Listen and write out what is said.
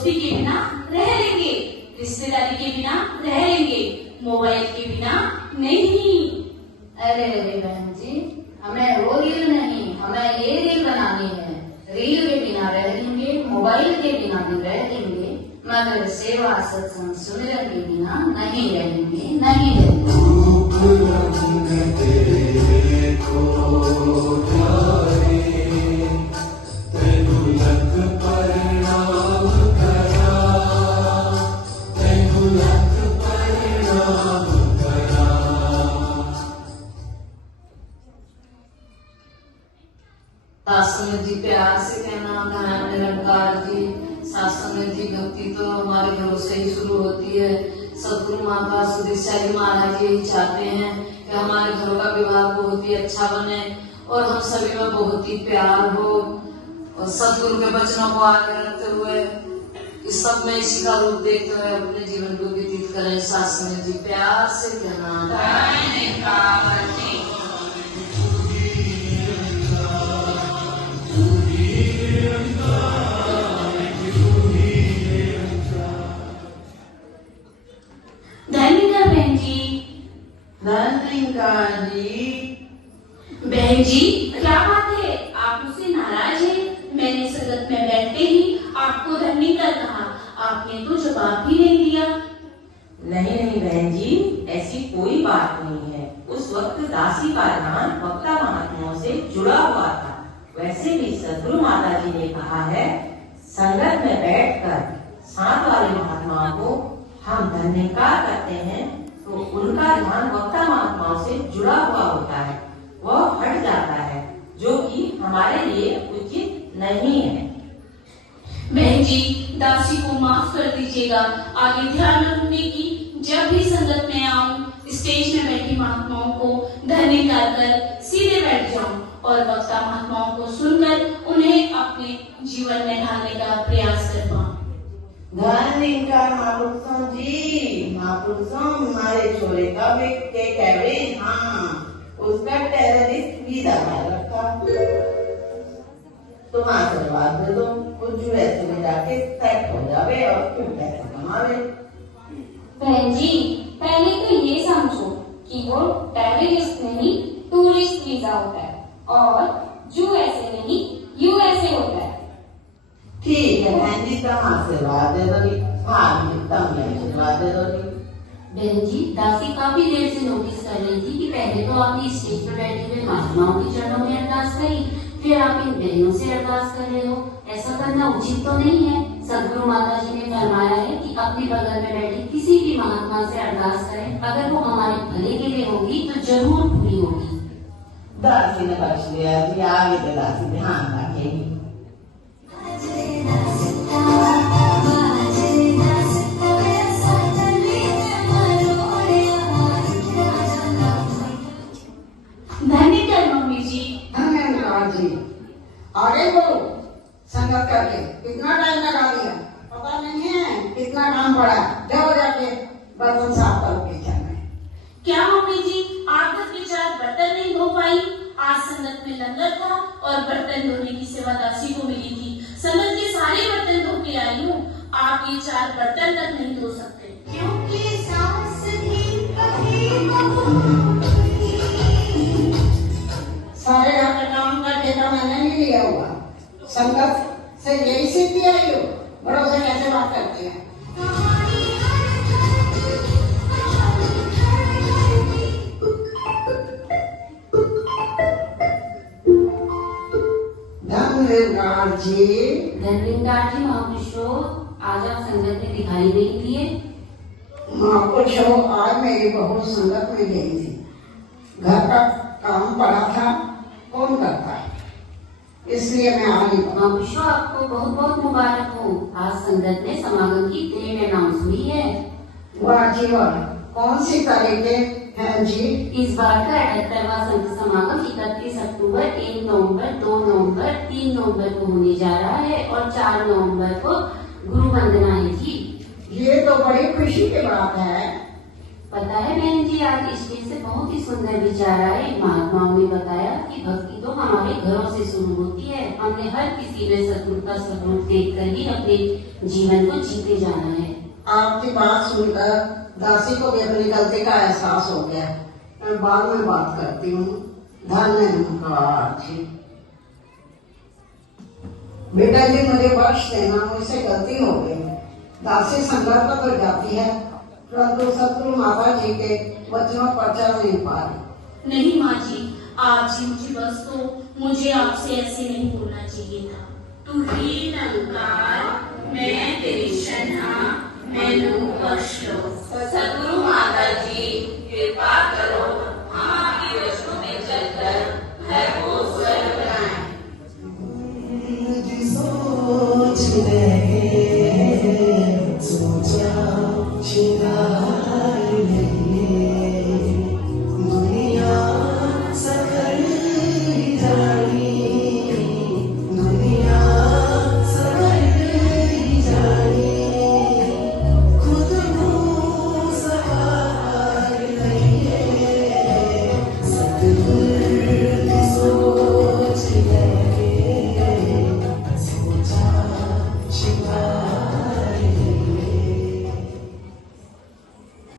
दोस्ती के बिना रह लेंगे, रिश्तेदारी के बिना रह लेंगे, मोबाइल के बिना नहीं। अरे अरे बहन जी, हमें वो रील नहीं, हमें ये रील बनानी है। रील के बिना रह लेंगे, मोबाइल के बिना भी रह लेंगे, मगर सेवा सत्संग सुमिरन के बिना नहीं रहेंगे, नहीं रहेंगे। सासंग जी प्यार से कहना, धन निरंकार जी। सासंग जी भक्ति तो हमारे घरों से ही शुरू होती है। सदगुरु माता सुदीक्षा जी महाराज यही चाहते हैं कि हमारे घरों का विवाह बहुत ही अच्छा बने और हम सभी में बहुत ही प्यार हो, और सदगुरु के वचनों को आगे रखते हुए इस सब में इसी का रूप देखते हुए अपने जीवन को व्यतीत करें। सासंग जी प्यार से कहना, धन निरंकार जी। बहन जी क्या बात है, आप मुझसे नाराज हैं? मैंने संगत में बैठते ही आपको धन्यवाद कहा, आपने तो जवाब भी नहीं दिया। नहीं नहीं बहन जी, ऐसी कोई बात नहीं है। उस वक्त दासी का ध्यान वक्ता महात्माओं से जुड़ा हुआ था। वैसे भी सदगुरु माता जी ने कहा है, संगत में बैठकर साथ वाले महात्माओं को हम धन्यवाद करते हैं तो उनका ध्यान वक्ता महात्माओं से जुड़ा हुआ होता है, वह हट जाता है, जो कि हमारे लिए उचित नहीं है। बहन जी दासी को माफ कर दीजिएगा, आगे ध्यान रखने की जब भी संगत में आऊं स्टेज में बैठी महात्माओं को धन्यवाद कर सीधे बैठ जाऊं और वक्ता महात्माओं को सुनकर उन्हें अपने जीवन में ढालने का प्रयास कर पाऊं। धन्यवाद महापुरुषों जी, महापुरुषों हमारे छोरे का के कैबरेज, हाँ उसका टेररिस्ट भी दबा रखा। तुम आशीर्वाद दे दो, कुछ ऐसे में जाके सेट हो जावे और तुम पैसा कमावे। बहन जी पहले तो ये समझो कि वो टेररिस्ट नहीं टूरिस्ट वीजा होता है, और यूएसए नहीं यूएसए होता है। ठीक है बहन जी, तुम आशीर्वाद दे दोगी, हाँ तुम आशीर्वाद दे दोगी। बहन जी दासी काफी देर से नोटिस कर रही थी कि पहले तो आपने स्टेज पर बैठे हुए महात्माओं के चरणों में अरदास करी, फिर आप इन बहनों से अरदास कर रहे हो। ऐसा करना उचित तो नहीं है। सदगुरु माता जी ने फरमाया है कि अपने बगल में बैठे किसी भी महात्मा से अरदास करें, अगर वो हमारे भले के लिए होगी तो जरूर पूरी होगी। दासी ने बख्श लिया जी, आगे तो दासी ध्यान रखेगी। धन्यवाद मम्मी जी। धन्यवाद जी। आगे बोलो, संगत करके कितना टाइम लगा दिया पता नहीं है, कितना काम पड़ा। जाओ जाके बर्तन साफ करो किचन में। क्या मम्मी जी आप तक के 4 बर्तन नहीं धो पाई? आज संगत में लंगर था और बर्तन धोने की सेवा दासी को मिली थी। संगत के सारे बर्तन धो के आई हूँ, आप ये 4 बर्तन तक नहीं धो सकते। क्योंकि सास भी कभी सारे घर के काम का ठेका मैंने नहीं लिया हुआ, संगत से यही सीखती आई हो। बड़ों से कैसे बात करती है? धन्यवाद जी। धन्यवाद जी महापुरुषों, आज आप संगत में दिखाई नहीं दिए। महापुरुषों आज मेरी बहू संगत में गई थी, घर का काम पड़ा था, कौन करता है, इसलिए मैं आ नहीं पाई। महापुरुषों आपको बहुत बहुत मुबारक हो, आज संगत में समागम की डेट अनाउंस हुई है। वाह जी वाह, कौन सी तारीखें हैं जी? इस बार का 78वां संत समागम 31 अक्टूबर, 1 नवंबर, 2 नवंबर, 3 नवंबर को होने जा रहा है और 4 नवंबर को गुरु वंदना है जी। ये तो बड़ी खुशी की बात है। पता है बहन जी, आज स्टेज से बहुत ही सुंदर विचार आए। महात्माओं ने बताया कि भक्ति तो हमारे घरों से शुरू होती है। हमने हर किसी में सद्गुरु का स्वरूप देखकर ही अपने जीवन को जीते जाना है। आपकी बात सुनकर दासी को भी अपनी गलती का एहसास हो गया। मैं बाद में बात करती हूँ। धन्यवाद जी। बेटा जी, मुझे बख्श देना, मुझसे गलती हो गई। दासी संगत तो जाती है, परंतु सतगुरु माता जी के वचनों पर चल नहीं पा रही। नहीं माँ जी, आप जी मुझे बस तो मुझे आपसे ऐसे नहीं बोलना चाहिए था। तू ही निरंकार, मैं तेरी शरणा, मैनू बख्श लो। सतगुरु माता जी कृपा करो, हम आपके वचनों में चलकर घर को स्वर्ग बनाएं। सोच ले